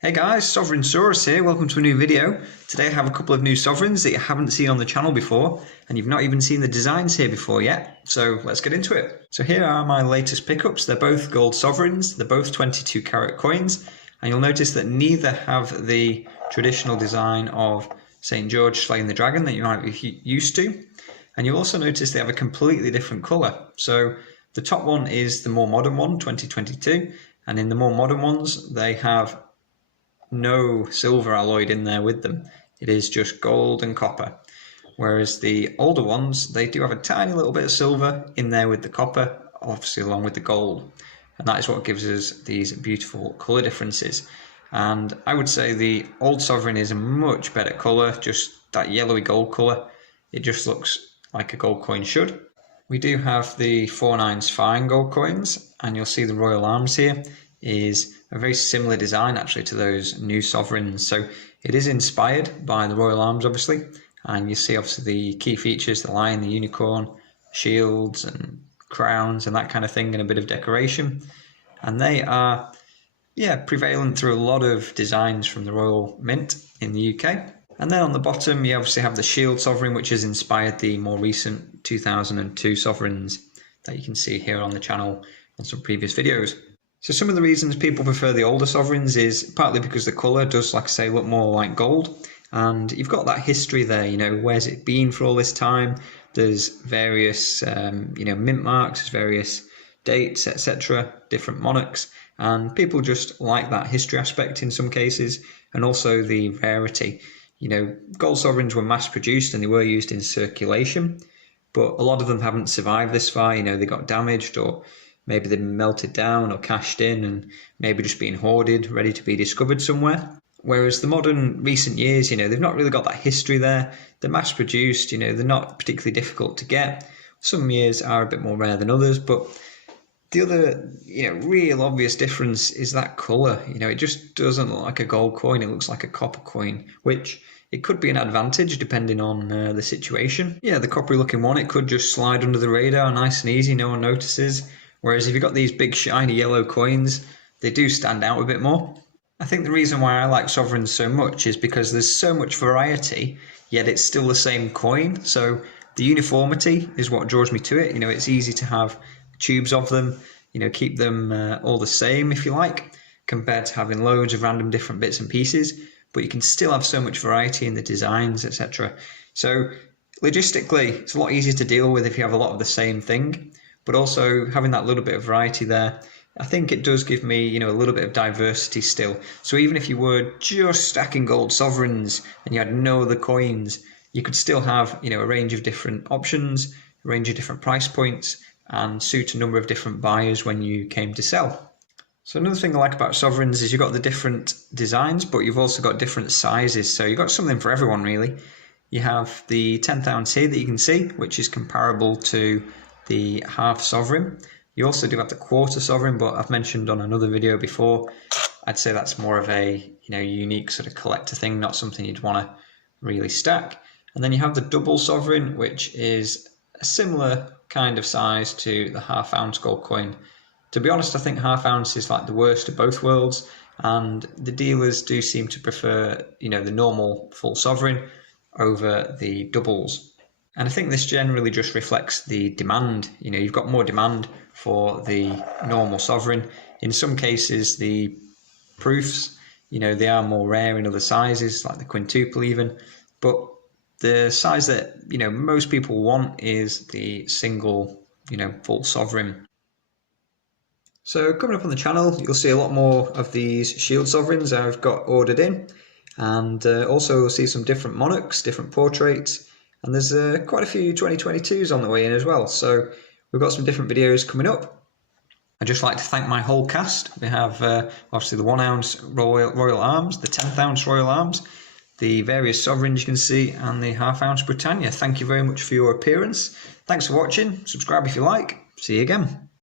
Hey guys, Sovereignsaurus here, welcome to a new video. Today I have a couple of new sovereigns that you haven't seen on the channel before, and you've not even seen the designs here before yet, so let's get into it. So here are my latest pickups. They're both gold sovereigns, they're both 22 karat coins, and you'll notice that neither have the traditional design of St. George slaying the dragon that you might be used to, and you'll also notice they have a completely different colour. So the top one is the more modern one, 2022, and in the more modern ones they have no silver alloyed in there with them. It is just gold and copper. Whereas the older ones, they do have a tiny little bit of silver in there with the copper, obviously along with the gold. And that is what gives us these beautiful colour differences. And I would say the old sovereign is a much better colour, just that yellowy gold colour. It just looks like a gold coin should. We do have the 4/9 fine gold coins, and you'll see the royal arms here is a very similar design actually to those new sovereigns. So it is inspired by the royal arms obviously, and you see obviously the key features, the lion, the unicorn, shields and crowns and that kind of thing, and a bit of decoration. And they are prevalent through a lot of designs from the Royal Mint in the UK. And then on the bottom you obviously have the shield sovereign, which has inspired the more recent 2002 sovereigns that you can see here on the channel on some previous videos. So some of the reasons people prefer the older sovereigns is partly because the colour does, like I say, look more like gold, and you've got that history there, you know, where's it been for all this time? There's various mint marks, there's various dates, etc., different monarchs, and people just like that history aspect in some cases, and also the rarity. You know, gold sovereigns were mass produced and they were used in circulation, but a lot of them haven't survived this far. You know, they got damaged, or maybe they've been melted down or cashed in and maybe just being hoarded, ready to be discovered somewhere. Whereas the modern recent years, you know, they've not really got that history there. They're mass produced, you know, they're not particularly difficult to get. Some years are a bit more rare than others, but the other, real obvious difference is that colour. You know, it just doesn't look like a gold coin, it looks like a copper coin, which it could be an advantage depending on the situation. Yeah, the coppery looking one, it could just slide under the radar nice and easy, no one notices. Whereas if you've got these big shiny yellow coins, they do stand out a bit more. I think the reason why I like sovereigns so much is because there's so much variety, yet it's still the same coin. So the uniformity is what draws me to it. You know, it's easy to have tubes of them, you know, keep them all the same if you like, compared to having loads of random different bits and pieces. But you can still have so much variety in the designs, etc. So logistically, it's a lot easier to deal with if you have a lot of the same thing. But also having that little bit of variety there, I think it does give me, a little bit of diversity still. So even if you were just stacking gold sovereigns and you had no other coins, you could still have, a range of different options, a range of different price points, and suit a number of different buyers when you came to sell. So another thing I like about sovereigns is you've got the different designs, but you've also got different sizes. So you've got something for everyone really. You have the 10th ounce here that you can see, which is comparable to the half sovereign. You also do have the quarter sovereign, but I've mentioned on another video before, I'd say that's more of a unique sort of collector thing, not something you'd want to really stack. And then you have the double sovereign, which is a similar kind of size to the half ounce gold coin. To be honest, I think half ounce is like the worst of both worlds, and the dealers do seem to prefer the normal full sovereign over the doubles. And I think this generally just reflects the demand. You've got more demand for the normal sovereign. In some cases, the proofs, they are more rare in other sizes, like the quintuple even. But the size that, most people want is the single, full sovereign. So coming up on the channel, you'll see a lot more of these shield sovereigns I've got ordered in. And also you'll see some different monarchs, different portraits. And there's quite a few 2022s on the way in as well, so we've got some different videos coming up. I'd just like to thank my whole cast. We have obviously the 1 ounce royal arms, the 10th ounce royal arms, the various sovereigns you can see, and the half ounce Britannia. Thank you very much for your appearance. Thanks for watching. Subscribe if you like. See you again.